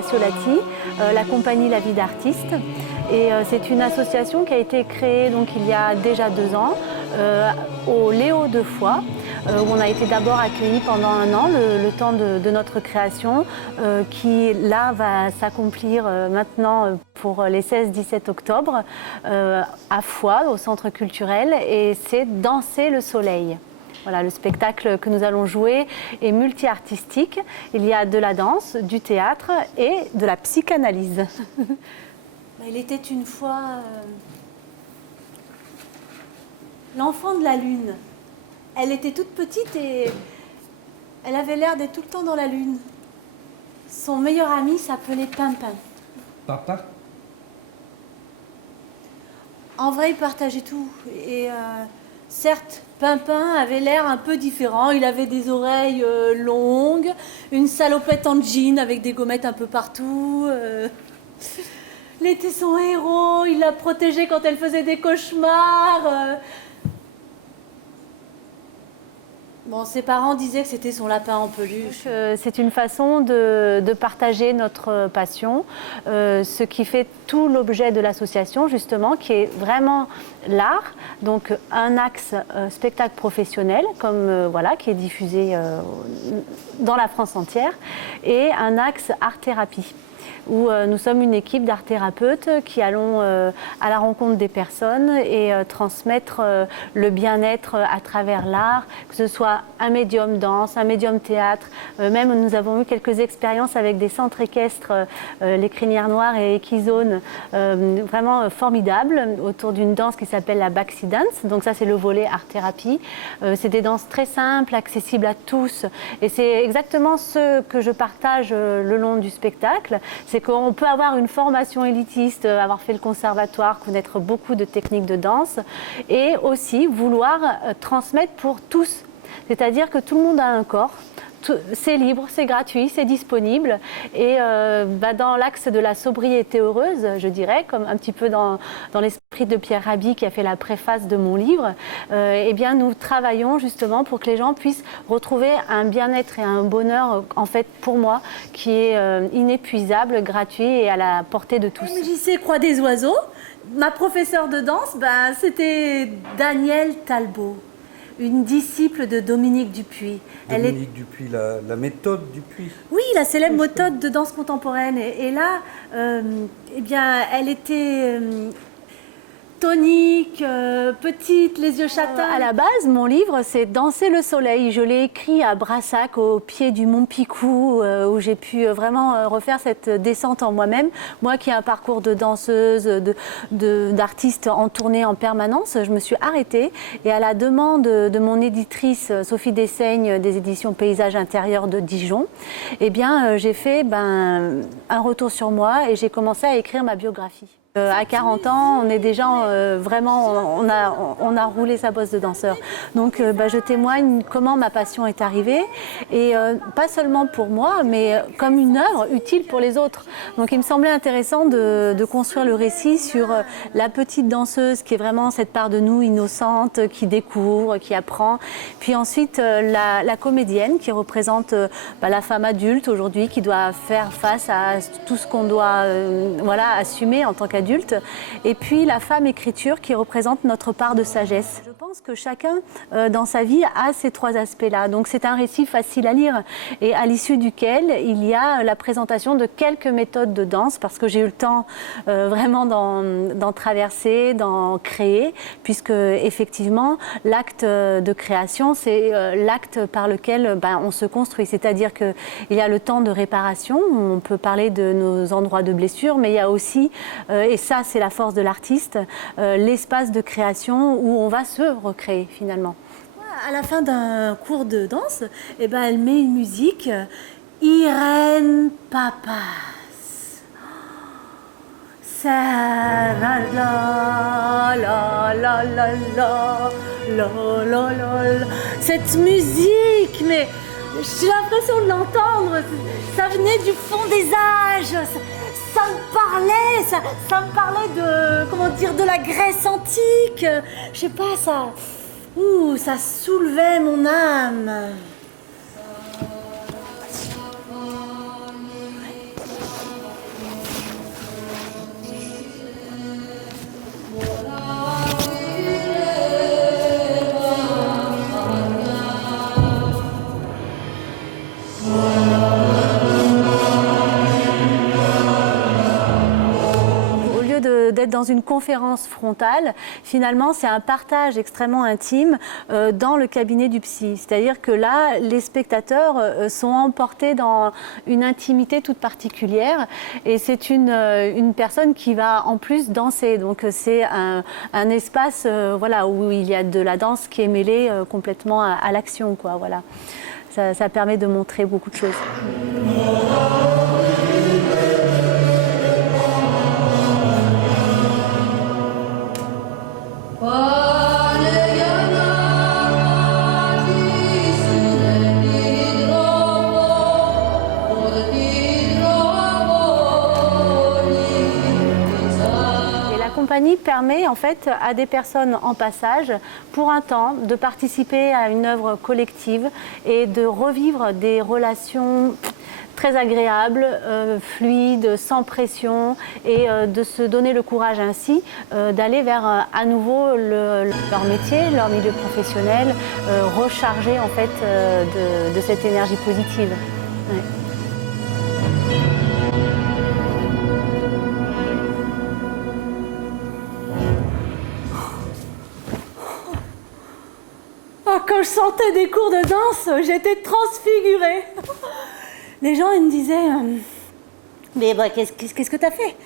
Cassiolati, la compagnie La Vie d'Artiste. Et c'est une association qui a été créée donc, il y a déjà 2 ans au Léo de Foix, où on a été d'abord accueillis pendant 1 an, le temps de notre création, qui là va s'accomplir maintenant pour les 16-17 octobre à Foix, au centre culturel, et c'est Danser le soleil. Voilà, le spectacle que nous allons jouer est multi-artistique. Il y a de la danse, du théâtre et de la psychanalyse. Il était une fois l'enfant de la lune. Elle était toute petite et elle avait l'air d'être tout le temps dans la lune. Son meilleur ami s'appelait Pimpin. Papa? En vrai, ils partageaient tout. Et certes, Pimpin avait l'air un peu différent. Il avait des oreilles longues, une salopette en jean avec des gommettes un peu partout. Il était son héros, il la protégeait quand elle faisait des cauchemars. Bon, ses parents disaient que c'était son lapin en peluche. C'est une façon de partager notre passion, ce qui fait tout l'objet de l'association, justement, qui est vraiment l'art. Donc, un axe spectacle professionnel, comme voilà, qui est diffusé dans la France entière, et un axe art-thérapie, où nous sommes une équipe d'art-thérapeutes qui allons à la rencontre des personnes et transmettre le bien-être à travers l'art, que ce soit un médium danse, un médium théâtre. Même nous avons eu quelques expériences avec des centres équestres, les Crinières Noires et Equizone, vraiment formidables, autour d'une danse qui s'appelle la Baxi Dance. Donc ça, c'est le volet art-thérapie. C'est des danses très simples, accessibles à tous. Et c'est exactement ce que je partage le long du spectacle. C'est qu'on peut avoir une formation élitiste, avoir fait le conservatoire, connaître beaucoup de techniques de danse et aussi vouloir transmettre pour tous. C'est-à-dire que tout le monde a un corps, c'est libre, c'est gratuit, c'est disponible. Et dans l'axe de la sobriété heureuse, je dirais, comme un petit peu dans l'esprit de Pierre Rabhi qui a fait la préface de mon livre, eh bien, nous travaillons justement pour que les gens puissent retrouver un bien-être et un bonheur, en fait, pour moi, qui est inépuisable, gratuit et à la portée de tous. MJC Croix des Oiseaux, ma professeure de danse, c'était Danielle Talbot, une disciple de Dominique Dupuis. Dominique Dupuis, la méthode Dupuis. Oui, la célèbre méthode de danse contemporaine. Et là, eh bien, elle était tonique, petite, les yeux châtains. À la base, mon livre, c'est Danser le soleil. Je l'ai écrit à Brassac, au pied du Mont Picou, où j'ai pu vraiment refaire cette descente en moi-même. Moi qui ai un parcours de danseuse, d'artiste en tournée en permanence, je me suis arrêtée. Et à la demande de mon éditrice, Sophie Dessaigne, des éditions Paysages Intérieurs de Dijon, eh bien, j'ai fait un retour sur moi et j'ai commencé à écrire ma biographie. À 40 ans, on est déjà vraiment, on a roulé sa bosse de danseur. Donc je témoigne comment ma passion est arrivée et pas seulement pour moi, mais comme une œuvre utile pour les autres. Donc il me semblait intéressant de construire le récit sur la petite danseuse qui est vraiment cette part de nous innocente, qui découvre, qui apprend. Puis ensuite la comédienne qui représente la femme adulte aujourd'hui qui doit faire face à tout ce qu'on doit assumer en tant qu'adulte. Et puis la femme écriture qui représente notre part de sagesse. Je pense que chacun dans sa vie a ces 3 aspects-là. Donc c'est un récit facile à lire et à l'issue duquel il y a la présentation de quelques méthodes de danse parce que j'ai eu le temps vraiment d'en traverser, d'en créer, puisque effectivement l'acte de création c'est l'acte par lequel on se construit. C'est-à-dire qu'il y a le temps de réparation, on peut parler de nos endroits de blessure, mais il y a aussi et ça, c'est la force de l'artiste, l'espace de création où on va se recréer finalement. À la fin d'un cours de danse, elle met une musique, Irène Papas. La la la la la la la la. Cette musique, mais j'ai l'impression de l'entendre. Ça venait du fond des âges. Ça me parlait de la Grèce antique. Je sais pas, ça soulevait mon âme. d'être dans une conférence frontale, finalement, c'est un partage extrêmement intime dans le cabinet du psy. C'est-à-dire que là, les spectateurs sont emportés dans une intimité toute particulière et c'est une personne qui va en plus danser. Donc c'est un espace voilà, où il y a de la danse qui est mêlée complètement à l'action, quoi, voilà. Ça permet de montrer beaucoup de choses. La compagnie permet en fait à des personnes en passage, pour un temps, de participer à une œuvre collective et de revivre des relations très agréables, fluides, sans pression, et de se donner le courage ainsi d'aller vers à nouveau leur métier, leur milieu professionnel, rechargé en fait de cette énergie positive. Ouais. Oh, quand je sortais des cours de danse, j'étais transfigurée. Les gens, ils me disaient « Mais bah, qu'est-ce que t'as fait ?»